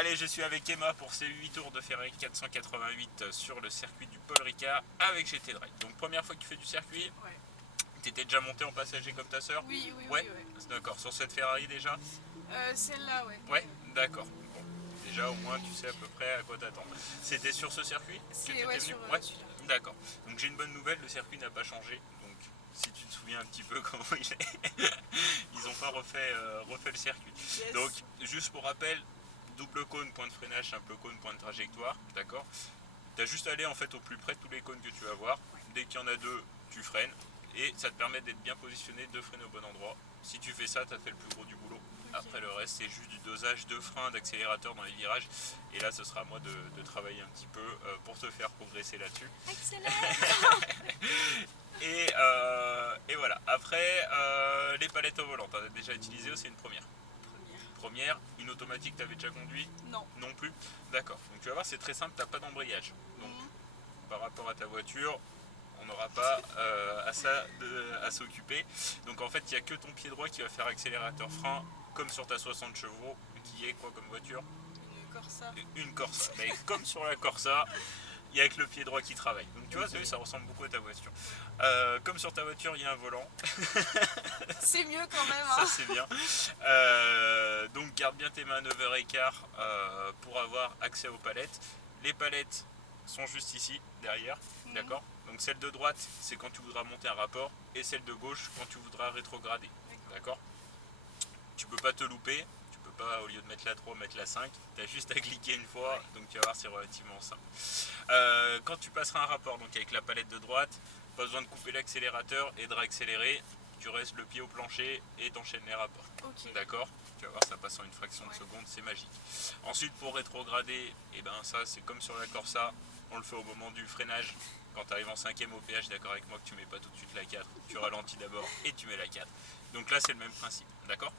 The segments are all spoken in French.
Allez, je suis avec Emma pour ces 8 tours de Ferrari 488 sur le circuit du Paul Ricard avec GT Drive. Donc première fois que tu fais du circuit, Ouais. t'étais déjà monté en passager comme ta sœur? Oui, oui, Ouais, oui, ouais. d'accord. Sur cette Ferrari déjà? Celle-là, ouais. Ouais, d'accord. Bon, déjà au moins tu sais à peu près à quoi t'attendre. C'était sur ce circuit que C'est t'étais ouais, venu? sur Ouais, celui-là. d'accord. Donc j'ai une bonne nouvelle, le circuit n'a pas changé. Donc si tu te souviens un petit peu comment il est, ils n'ont pas refait le circuit. Yes. Donc juste pour rappel, double cône, point de freinage, simple cône, point de trajectoire, d'accord. T'as juste à aller en fait au plus près de tous les cônes que tu vas voir. Dès qu'il y en a deux, tu freines et ça te permet d'être bien positionné, de freiner au bon endroit. Si tu fais ça, tu as fait le plus gros du boulot. Ok. Après le reste, c'est juste du dosage de frein, d'accélérateur dans les virages. Et là, ce sera à moi de travailler un petit peu pour te faire progresser là-dessus. Excellent. Et voilà. Après, les palettes au volant, t'en as déjà utilisé ou c'est une première? Première, une automatique, t'avais déjà conduit? Non. Non plus? D'accord. Donc tu vas voir, c'est très simple, t'as pas d'embrayage. Donc par rapport à ta voiture, on n'aura pas à s'occuper. Donc en fait, il n'y a que ton pied droit qui va faire accélérateur frein, comme sur ta 60 chevaux, qui est quoi comme voiture? Une Corsa. Une Corsa. Mais comme sur la Corsa, il n'y a que le pied droit qui travaille. Donc tu vois, Ok. ça ressemble beaucoup à ta voiture. Comme sur ta voiture, il y a un volant. C'est mieux quand même. Ça Hein. c'est bien. Donc garde bien tes mains à 9h15 pour avoir accès aux palettes. Les palettes sont juste ici, derrière, d'accord. Donc celle de droite, c'est quand tu voudras monter un rapport, et celle de gauche, quand tu voudras rétrograder, d'accord. Tu peux pas te louper, tu peux pas, au lieu de mettre la 3, mettre la 5, tu as juste à cliquer une fois, donc tu vas voir, c'est relativement simple. Quand tu passeras un rapport, donc avec la palette de droite, pas besoin de couper l'accélérateur et de réaccélérer, tu restes le pied au plancher et t'enchaînes les rapports. Ok. D'accord. Tu vas voir, ça passe en une fraction de seconde, c'est magique. Ensuite, pour rétrograder, et ben ça c'est comme sur la Corsa, on le fait au moment du freinage. Quand tu arrives en 5ème au péage, d'accord avec moi que tu mets pas tout de suite la 4, tu ralentis d'abord et tu mets la 4. Donc là c'est le même principe, d'accord.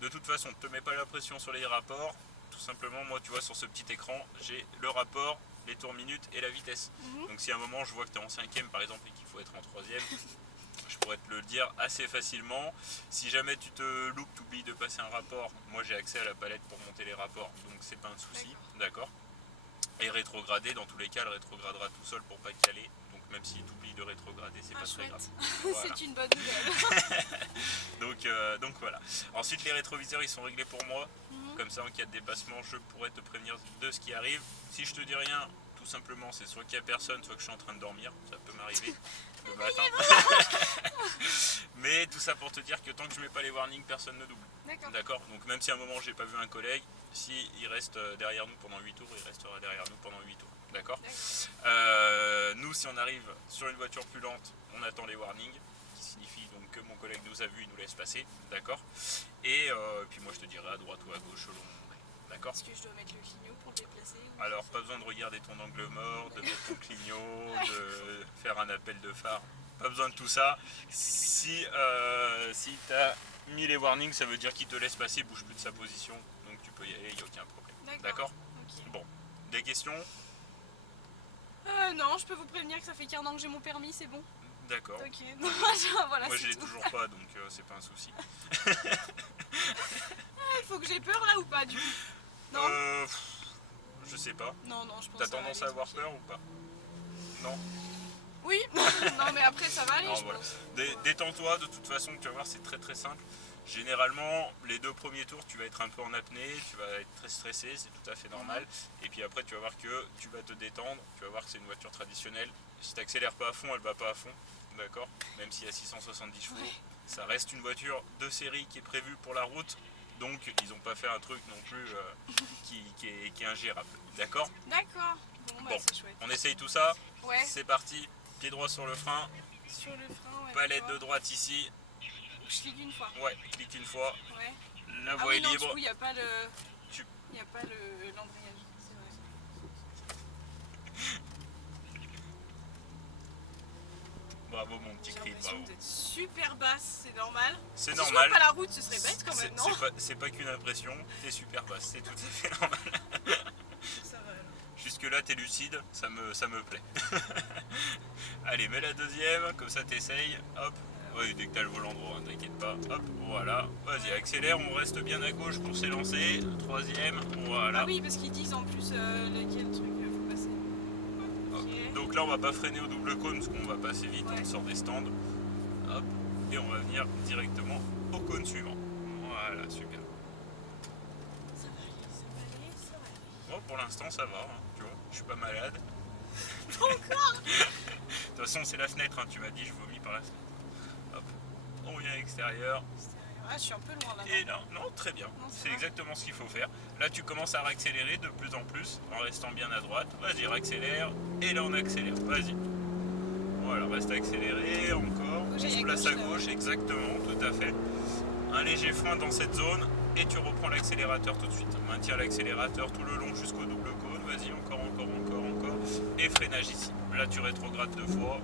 De toute façon, ne te mets pas la pression sur les rapports. Tout simplement, moi tu vois sur ce petit écran, j'ai le rapport, les tours minutes et la vitesse. Donc si à un moment je vois que tu es en 5ème par exemple et qu'il faut être en 3ème, je pourrais te le dire assez facilement. Si jamais tu te loupes, tu oublies de passer un rapport, moi j'ai accès à la palette pour monter les rapports, donc c'est pas un souci, d'accord. Et rétrograder, dans tous les cas, elle rétrogradera tout seul pour pas caler. Donc même si tu oublies de rétrograder, c'est pas très grave. Voilà. C'est une bonne nouvelle. Donc voilà. Ensuite, les rétroviseurs, ils sont réglés pour moi. Comme ça, en cas de dépassement, je pourrais te prévenir de ce qui arrive. Si je te dis rien, tout simplement, c'est soit qu'il n'y a personne, soit que je suis en train de dormir. Ça peut m'arriver le matin. Mais tout ça pour te dire que tant que je mets pas les warnings, personne ne double. D'accord. Donc même si à un moment j'ai pas vu un collègue, si il reste derrière nous pendant 8 tours, il restera derrière nous pendant 8 tours. D'accord. Nous, si on arrive sur une voiture plus lente, on attend les warnings, qui signifie donc que mon collègue nous a vu, il nous laisse passer. D'accord. Et puis moi je te dirai à droite ou à gauche selon mon angle. D'accord. Est-ce que je dois mettre le clignot pour le déplacer? Alors pas besoin de regarder ton angle mort, de mettre ton clignot, de faire un appel de phare. Pas besoin de tout ça. Si tu as mis les warnings, ça veut dire qu'il te laisse passer, bouge plus de sa position. Donc tu peux y aller, il n'y a aucun problème. D'accord. Okay. Bon. Des questions? Non, je peux vous prévenir que ça fait qu'un an que j'ai mon permis, c'est bon. D'accord. Ok. Voilà, moi je l'ai toujours pas, donc c'est pas un souci. Il faut que j'ai peur là ou pas du coup? Non. Je sais pas. Non, je pense. T'as tendance à avoir peur ou pas? Non. Oui. Non, mais après ça va aller. Voilà. Détends-toi, de toute façon, tu vas voir, c'est très très simple. Généralement, les 2 premiers tours, tu vas être un peu en apnée, tu vas être très stressé, c'est tout à fait normal. Et puis après, tu vas voir que tu vas te détendre, tu vas voir que c'est une voiture traditionnelle. Si tu n'accélères pas à fond, elle va pas à fond, d'accord. Même si à 670 chevaux, ça reste une voiture de série qui est prévue pour la route. Donc, ils n'ont pas fait un truc non plus qui est ingérable, d'accord. D'accord. Bon, c'est chouette. On essaye tout ça. Ouais. C'est parti. Pied droit sur le frein. Sur le frein, ouais. Palette de droite ici. Je clique une fois. Ouais, clique une fois. Ouais. La voie est libre. Du coup, il n'y a pas l'embrayage. C'est vrai. Bravo mon petit cri, bravo. Vous êtes super basse, c'est normal. C'est si normal. Si pas la route, ce serait bête quand même, non? C'est pas qu'une impression, t'es super basse, c'est tout à fait normal. Ça va. Jusque là t'es lucide, ça me plaît. Allez, mets la deuxième, comme ça t'essayes, hop. Oui, dès que t'as le volant droit, hein, t'inquiète pas. Hop, voilà. Vas-y, accélère, on reste bien à gauche pour s'élancer. Troisième, voilà. Ah oui, parce qu'ils disent en plus lequel truc faut passer. Hop. Ok. Donc là, on va pas freiner au double cône parce qu'on va passer vite, Ouais. on sort des stands. Hop, et on va venir directement au cône suivant. Voilà, super. Ça va aller, ça va aller, ça va aller. Bon, pour l'instant, ça va, hein, tu vois, je suis pas malade. Encore. De toute façon, c'est la fenêtre, hein, tu m'as dit, je vomis par la fenêtre. Hop, on vient à l'extérieur. Ah, je suis un peu loin là. Et là, non, très bien, Non, c'est ça va. exactement ce qu'il faut faire. Là, tu commences à réaccélérer de plus en plus en restant bien à droite. Vas-y, réaccélère, et là, on accélère. Vas-y. Voilà, reste accéléré, encore. On se place à gauche, exactement, tout à fait. Un léger frein dans cette zone, et tu reprends l'accélérateur tout de suite. Maintiens l'accélérateur tout le long jusqu'au double cône. Vas-y, encore. Et freinage ici. Là, tu rétrogrades 2 fois.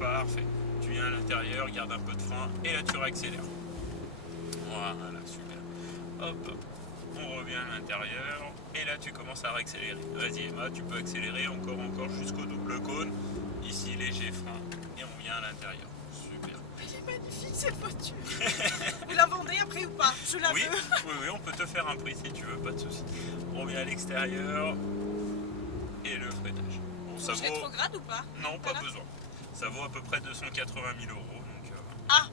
Parfait. Tu viens à l'intérieur, garde un peu de frein, et là, tu réaccélères. Voilà, super. Hop, on revient à l'intérieur et là tu commences à réaccélérer. Vas-y Emma, tu peux accélérer encore jusqu'au double cône. Ici léger frein et on vient à l'intérieur. Super. Elle est magnifique cette voiture. Vous la vendez après ou pas? Je la Oui, veux. oui, on peut te faire un prix si tu veux, pas de souci. On vient à l'extérieur et le freinage. Bon, ça Je vaut... rétrograde ou pas? Non, pas Voilà. besoin. Ça vaut à peu près 280 000 euros. Donc, Ah,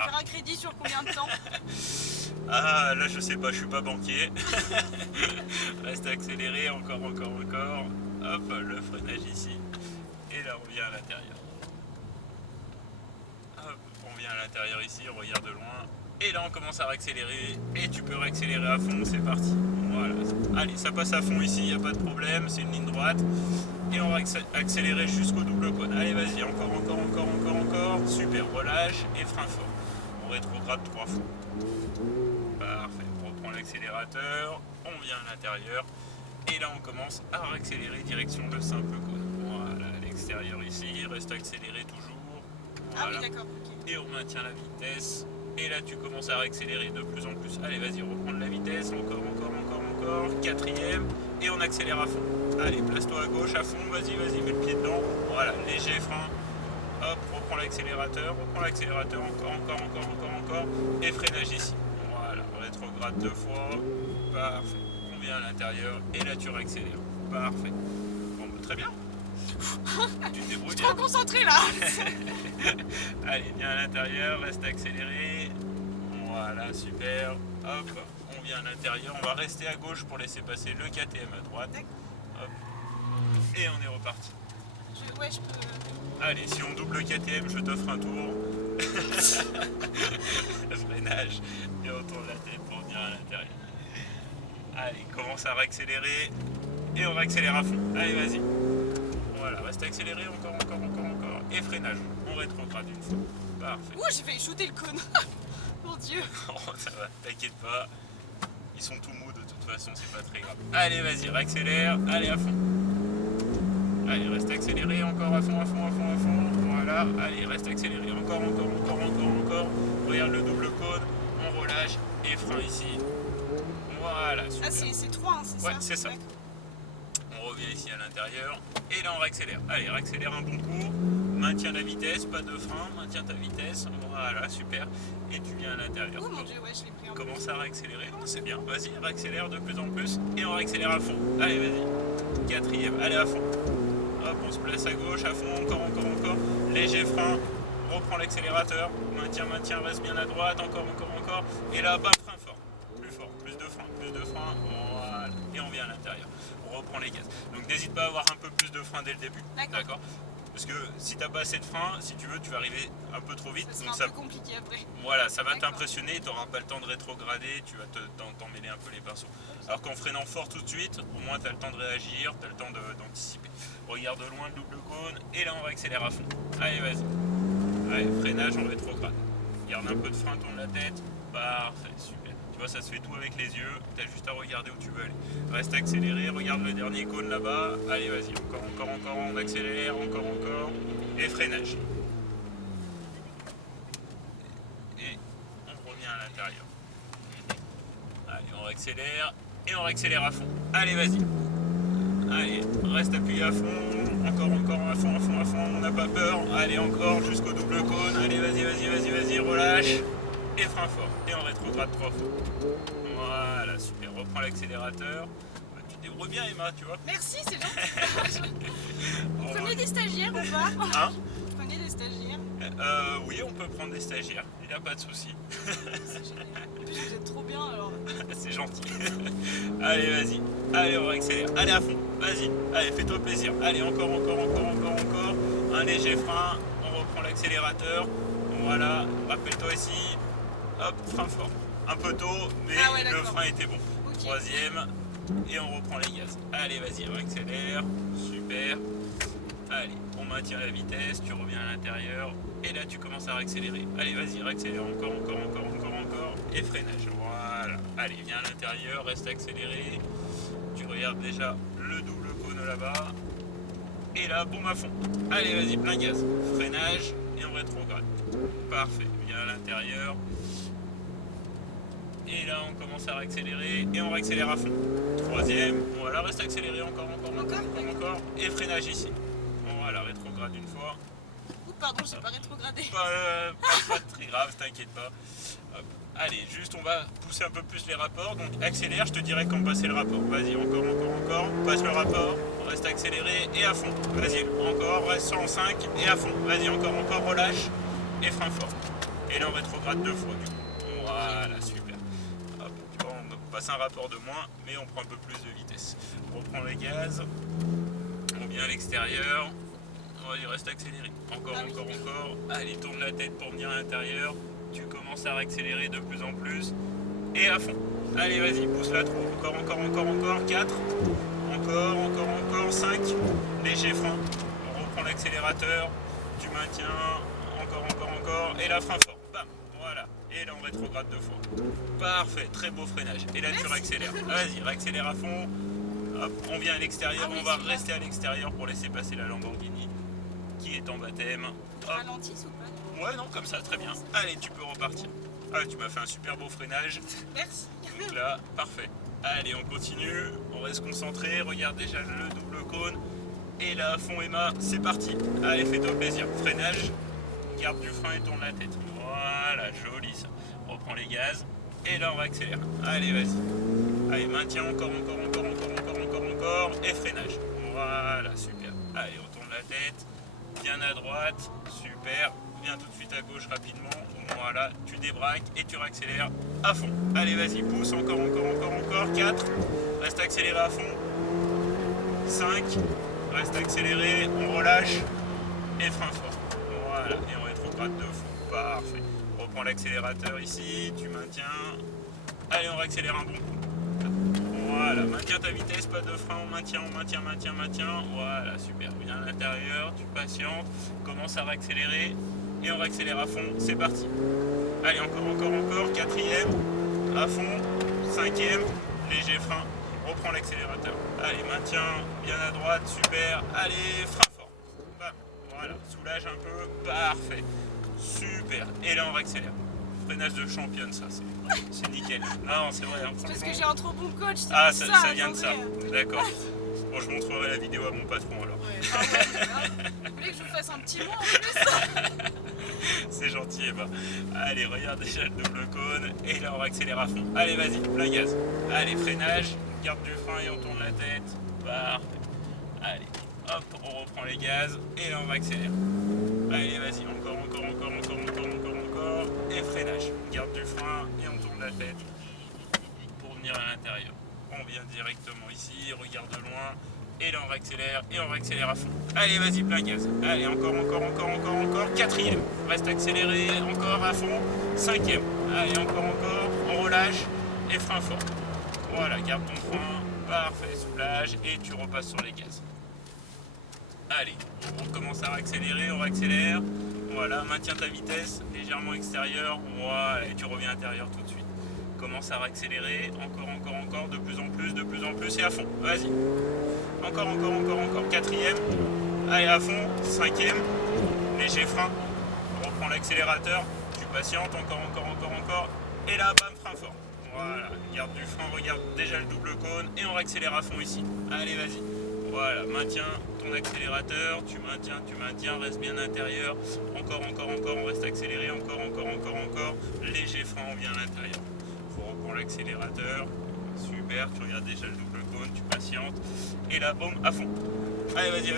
Ah. faire un crédit sur combien de temps? Ah, là je sais pas, je suis pas banquier. Reste accéléré, encore. Hop, le freinage ici. Et là on vient à l'intérieur. Hop, on vient à l'intérieur ici, on regarde de loin. Et là on commence à réaccélérer. Et tu peux réaccélérer à fond, c'est parti. Voilà. Allez, ça passe à fond ici, y a pas de problème, c'est une ligne droite. Et on va accélérer jusqu'au double cône. Allez, vas-y, encore. Super, relâche et frein fort. On rétrograde 3 fois. Parfait, on reprend l'accélérateur, on vient à l'intérieur et là on commence à accélérer direction le simple cône. Voilà, à l'extérieur ici, reste accéléré toujours. Ah Voilà. oui, d'accord. Ok. Et on maintient la vitesse. Et là tu commences à accélérer de plus en plus. Allez, vas-y, reprendre la vitesse, encore. Quatrième, et on accélère à fond. Allez, place-toi à gauche, à fond, vas-y, mets le pied dedans. Voilà, léger frein. Hop, reprends l'accélérateur, encore. Et freinage ici. Voilà, rétrograde 2 fois. Parfait. On vient à l'intérieur et là tu réaccélères. Parfait. Bon, bah, très bien. Tu te débrouilles bien. Trop concentré là. Allez, viens à l'intérieur, reste accéléré. Voilà, super. Hop, on vient à l'intérieur. On va rester à gauche pour laisser passer le KTM à droite. Hop. Et on est reparti. Ouais, je peux. Allez, si on double le KTM, je t'offre un tour. Freinage. Et on tourne la tête pour venir à l'intérieur. Allez, commence à réaccélérer. Et on réaccélère à fond. Allez, vas-y. Voilà, reste accéléré, encore. Et freinage. On rétrograde une fois. Parfait. Ouh, j'ai failli shooter le cône. Mon dieu. Oh, ça va, t'inquiète pas. Ils sont tout mous de toute façon, c'est pas très grave. Allez, vas-y, réaccélère. Allez, à fond. Allez, reste accéléré, encore à fond. Voilà, allez, reste accéléré, encore. Regarde le double cône, on relâche et frein ici. Voilà, super. Ah, c'est 3, hein, c'est ça? Ouais, c'est ça. D'accord. On revient ici à l'intérieur et là on réaccélère. Allez, réaccélère un bon coup, maintiens la vitesse, pas de frein, maintiens ta vitesse. Voilà, super. Et tu viens à l'intérieur. Oh mon dieu, ouais, je l'ai pris un peu. Commence à réaccélérer, non, c'est bien, vas-y, réaccélère de plus en plus et on réaccélère à fond. Allez, vas-y. Quatrième, allez à fond. Hop, on se place à gauche, à fond, encore. Léger frein, reprends l'accélérateur, maintiens, reste bien à droite, encore. Et là, bam, frein fort. Plus fort, plus de frein, voilà. Et on vient à l'intérieur. On reprend les gaz. Donc n'hésite pas à avoir un peu plus de frein dès le début. D'accord. Parce que si t'as pas assez de frein, si tu veux, tu vas arriver un peu trop vite. Ça Donc sera un peu compliqué après. voilà, ça va D'accord. t'impressionner, tu n'auras pas le temps de rétrograder, tu vas t'en mêler un peu les pinceaux. Alors qu'en freinant fort tout de suite, au moins tu as le temps de réagir, tu as le temps d'anticiper. Regarde de loin le double cône, et là on va accélérer à fond. Allez, vas-y. Allez, freinage, on rétrograde. Garde un peu de frein, tourne la tête. Parfait, super. Tu vois, ça se fait tout avec les yeux, tu as juste à regarder où tu veux aller. Reste accéléré, regarde le dernier cône là-bas. Allez, vas-y, encore, on accélère, encore. Et freinage. Et on revient à l'intérieur. Allez, on accélère et on réaccélère à fond. Allez, vas-y. Allez, reste appuyé à fond. Encore à fond, on n'a pas peur. Allez, encore jusqu'au double cône. Allez, vas-y, relâche. Et frein fort. Et on rétrograde 3 fois. Voilà, super. Reprends l'accélérateur. Bah, tu te débrouilles bien, Emma, tu vois. Merci, c'est gentil. Vous prenez des stagiaires ou pas? Hein? Vous prenez des stagiaires? Oui, on peut prendre des stagiaires. Il n'y a pas de souci. C'est génial. En plus, vous êtes trop bien alors. C'est gentil. Allez, vas-y. Allez, on va accélérer. Allez, à fond. Vas-y. Allez, fais-toi plaisir. Allez, encore. Un léger frein. On reprend l'accélérateur. Voilà. Rappelle-toi ici. Hop, frein fort. Un peu tôt, mais Ah ouais, le frein était bon. Okay. Troisième. Et on reprend les gaz. Allez, vas-y, on accélère. Super. Allez, on maintient la vitesse. Tu reviens à l'intérieur. Et là, tu commences à réaccélérer. Allez, vas-y, réaccélère encore. Et freinage. Voilà. Allez, viens à l'intérieur, reste accéléré. Tu regardes déjà le double cône là-bas. Et là, bombe à fond. Allez, vas-y, plein gaz. Freinage et on rétrograde. Parfait. Viens à l'intérieur. Et là, on commence à réaccélérer et on réaccélère à fond. Troisième. Voilà, reste accéléré encore. Et freinage ici. Voilà, rétrograde une fois. Pardon, j'ai pas rétrogradé. Pas très grave, t'inquiète pas. Hop. Allez, juste on va pousser un peu plus les rapports. Donc accélère, je te dirai quand passer le rapport. Vas-y, encore. Passe le rapport, reste accéléré et à fond. Vas-y, encore, reste sur en 5 et à fond. Vas-y, encore, relâche et frein fort. Et là on rétrograde 2 fois du coup. Voilà, super. Hop, tu vois, on passe un rapport de moins, mais on prend un peu plus de vitesse. On reprend les gaz, on vient à l'extérieur. Il reste accéléré. Encore. Allez, tourne la tête pour venir à l'intérieur. Tu commences à réaccélérer de plus en plus. Et à fond. Allez, vas-y, pousse la trou. Encore. 4. Encore. 5. Léger frein. On reprend l'accélérateur. Tu maintiens. Encore. Et là, frein fort. Bam. Voilà. Et là, on rétrograde 2 fois. Parfait. Très beau freinage. Et là, tu réaccélères. Vas-y, réaccélère à fond. Hop, on vient à l'extérieur. On va rester à l'extérieur pour laisser passer la Lamborghini qui est en baptême. Ralentisse ou pas? Ouais, non, comme ça, très bien. Allez, tu peux repartir. Ah, tu m'as fait un super beau freinage. Merci. Donc là, parfait. Allez, on continue. On reste concentré. Regarde déjà le double cône. Et là, à fond, Emma, c'est parti. Allez, fais-toi plaisir. Freinage. Garde du frein et tourne la tête. Voilà, joli ça. Reprends les gaz. Et là, on va accélérer. Allez, vas-y. Allez, maintiens encore. Et freinage. Voilà, super. Allez, on tourne la tête. Bien à droite, super, viens tout de suite à gauche rapidement, voilà, tu débraques et tu réaccélères à fond. Allez, vas-y, pousse, encore, 4, reste accéléré à fond, 5, reste accéléré, on relâche et frein fort. Voilà, et on rétrograde 2 fois, parfait. On reprend l'accélérateur ici, tu maintiens, allez, on réaccélère un bon coup. Voilà, maintiens ta vitesse, pas de frein, on maintient. Voilà, super. Viens à l'intérieur, tu patientes, commence à réaccélérer et on réaccélère à fond. C'est parti. Allez, encore. 4e, à fond. 5e, léger frein. Reprends l'accélérateur. Allez, maintiens, bien à droite, super. Allez, frein fort. Bam. Voilà, soulage un peu. Parfait. Super. Et là, on réaccélère. Freinage de championne, ça, c'est nickel. Non, c'est vrai. Hein, parce que j'ai un trop bon coach. Ah, ça vient de ça. D'accord. Bon, je montrerai la vidéo à mon patron alors. Ouais, vous voulez que je vous fasse un petit mot en plus? C'est gentil, Eva. Allez, regarde déjà le double cône. Et là, on accélère à fond. Allez, vas-y, plein gaz. Allez, freinage. Garde du frein et on tourne la tête. Parfait. Allez, hop, on reprend les gaz. Et là, on va accélérer. Allez, vas-y, encore. Et freinage. Garde du frein et on tourne la tête pour venir à l'intérieur. On vient directement ici, regarde de loin. Et là, on réaccélère à fond. Allez, vas-y, plein gaz. Allez, encore. 4e. Reste accéléré, encore à fond. 5e. Allez, encore. On relâche et frein fort. Voilà, garde ton frein. Parfait, soulage. Et tu repasses sur les gaz. Allez, on commence à réaccélérer, on réaccélère. Voilà, maintiens ta vitesse, légèrement extérieure. Voilà, et tu reviens intérieur tout de suite. Commence à réaccélérer, encore, de plus en plus, et à fond. Vas-y. Encore. 4e. Allez, à fond. 5e. Léger frein. Reprends l'accélérateur. Tu patientes, encore. Et là, bam, frein fort. Voilà, garde du frein, regarde déjà le double cône, et on réaccélère à fond ici. Allez, vas-y. Voilà, maintiens ton accélérateur, tu maintiens, reste bien intérieur. Encore, on reste accéléré, encore. Léger frein, on vient à l'intérieur. Faut reprendre l'accélérateur. Super, tu regardes déjà le double cône, tu patientes. Et là, boum, à fond. Allez, vas-y.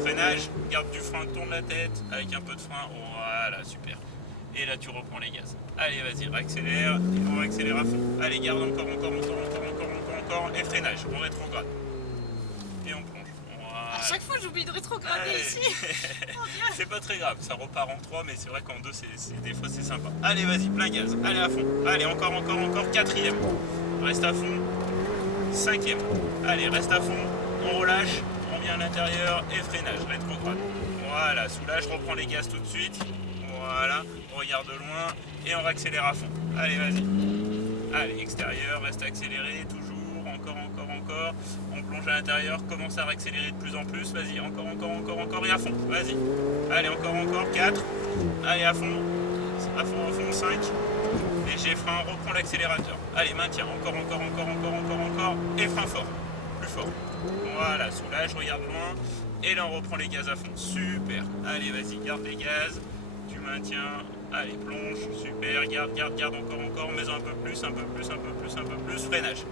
Freinage, garde du frein, tourne la tête avec un peu de frein. Voilà, super. Et là, tu reprends les gaz. Allez, vas-y, réaccélère. Et on réaccélère à fond. Allez, garde encore. Et freinage, on rétrograde. Et on plonge. Voilà. À chaque fois, j'oublie de rétrograder ici. C'est pas très grave, ça repart en 3, mais c'est vrai qu'en 2, des fois, c'est sympa. Allez, vas-y, plein gaz. Allez, à fond. Allez, encore. Quatrième. Reste à fond. Cinquième. Allez, reste à fond. On relâche. On vient à l'intérieur. Et freinage, rétrograde. Voilà, soulage, reprends les gaz tout de suite. Voilà, on regarde de loin. Et on réaccélère à fond. Allez, vas-y. Allez, extérieur, reste accéléré, toujours. Encore. On plonge à l'intérieur, commence à réaccélérer de plus en plus. Vas-y, encore et à fond. Vas-y. Allez, encore. 4. Allez, à fond. 5. Léger frein, reprends l'accélérateur. Allez, maintiens. Encore. Et frein fort. Plus fort. Voilà, soulage, regarde loin. Et là, on reprend les gaz à fond. Super. Allez, vas-y, garde les gaz. Tu maintiens. Allez, plonge. Super. Garde. Encore. Mais un peu plus. Freinage.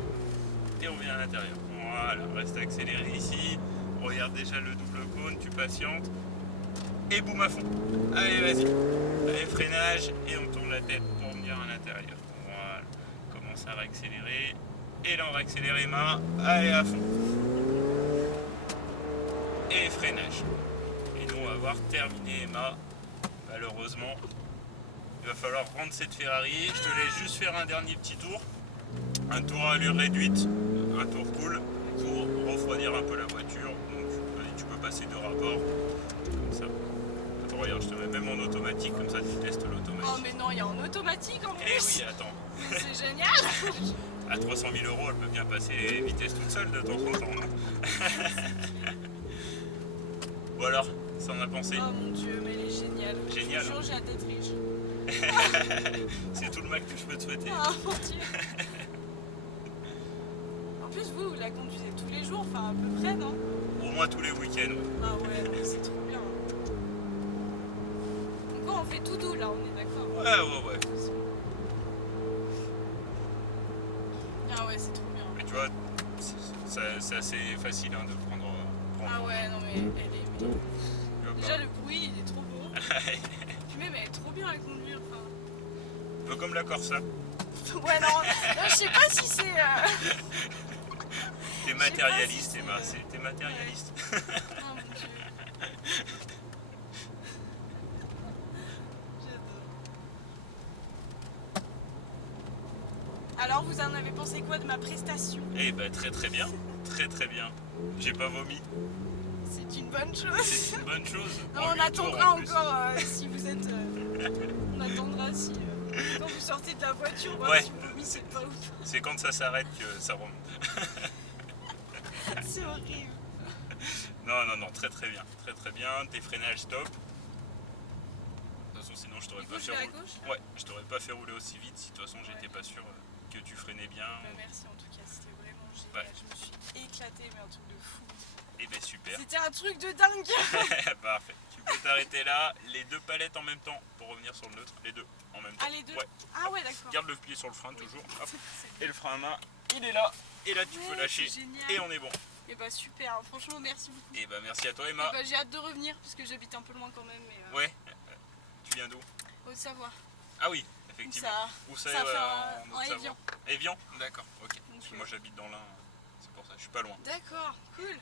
Et on vient à l'intérieur. Voilà, reste accéléré ici. On regarde déjà le double cône, tu patientes. Et boum à fond. Allez, vas-y. Allez, freinage. Et on tourne la tête pour venir à l'intérieur. Voilà. Commence à réaccélérer. Et là, on réaccélère les mains. Allez, à fond. Et freinage. Et nous, on va avoir terminé Emma. Malheureusement, il va falloir rendre cette Ferrari. Je te laisse juste faire un dernier petit tour. Un tour à allure réduite, un tour cool pour refroidir un peu la voiture. Donc tu peux passer 2 rapports comme ça. Attends, regarde, je te mets même en automatique, comme ça tu testes l'automatique. Oh mais non, il y a en automatique en plus. Eh oui, attends. C'est génial. À 300 000 €, elle peut bien passer les vitesses toute seule de temps en temps, non? Bon alors, ça en a pensé? Oh mon dieu, mais elle est géniale. Génial. Je te jure, j'ai hâte d'être riche. C'est tout le mal que je peux te souhaiter. Oh mon dieu. En plus, vous la conduisez tous les jours, enfin à peu près, non? Au moins tous les week-ends. Ah ouais, mais c'est trop bien. Donc quoi, on fait tout doux là, on est d'accord? Ouais. Ah ouais, c'est trop bien. Mais tu vois, c'est assez facile hein, de prendre. Ah ouais, non mais elle est... Tu vois Déjà pas. le bruit, il est trop bon. Puis même, elle est trop bien à conduire, enfin... Un peu comme la Corsa. Ouais, non, je sais pas si c'est... T'es matérialiste, Emma, t'es matérialiste. Oh mon dieu. J'adore. Alors, vous en avez pensé quoi de ma prestation? Eh ben très bien, très bien. J'ai pas vomi, C'est une bonne chose. c'est une bonne chose. Non, En on 8 attendra tours, en plus. encore si vous êtes... on attendra si... quand vous sortez de la voiture, voir Ouais. si vous vomissez pas ou C'est quand ça s'arrête que ça remonte. pas. C'est horrible. Non, très bien. Tes freinages top. De toute façon, sinon je t'aurais Du pas coup, je fait vais à rouler. gauche, là? Ouais, je t'aurais pas fait rouler aussi vite si de toute façon j'étais Ouais. pas sûr que tu freinais bien. Bah, merci en tout cas, c'était vraiment génial. Ouais. Je me suis éclatée, mais un truc de fou. Eh ben super. C'était un truc de dingue. Parfait. Tu peux t'arrêter là, les 2 palettes en même temps pour revenir sur le neutre, les 2 en même temps. Ah, les 2? Ouais. Ah ouais, d'accord. Garde le pied sur le frein toujours. Hop. C'est- Et le frein à main, il est là. Et là tu Ouais, peux lâcher. c'est génial. Et on est bon. Et bah super, franchement merci beaucoup. Et bah merci à toi Et Emma. bah, j'ai hâte de revenir parce que j'habite un peu loin quand même. Mais, Ouais. Tu viens d'où? Haute-Savoie. Ah oui, Donc effectivement. ça, Où ça, ça fait en en Haute-Savoie? Évian. Évian. D'accord, ok. Donc, Parce que moi j'habite dans l'Ain, c'est pour ça, je suis pas loin. D'accord, cool.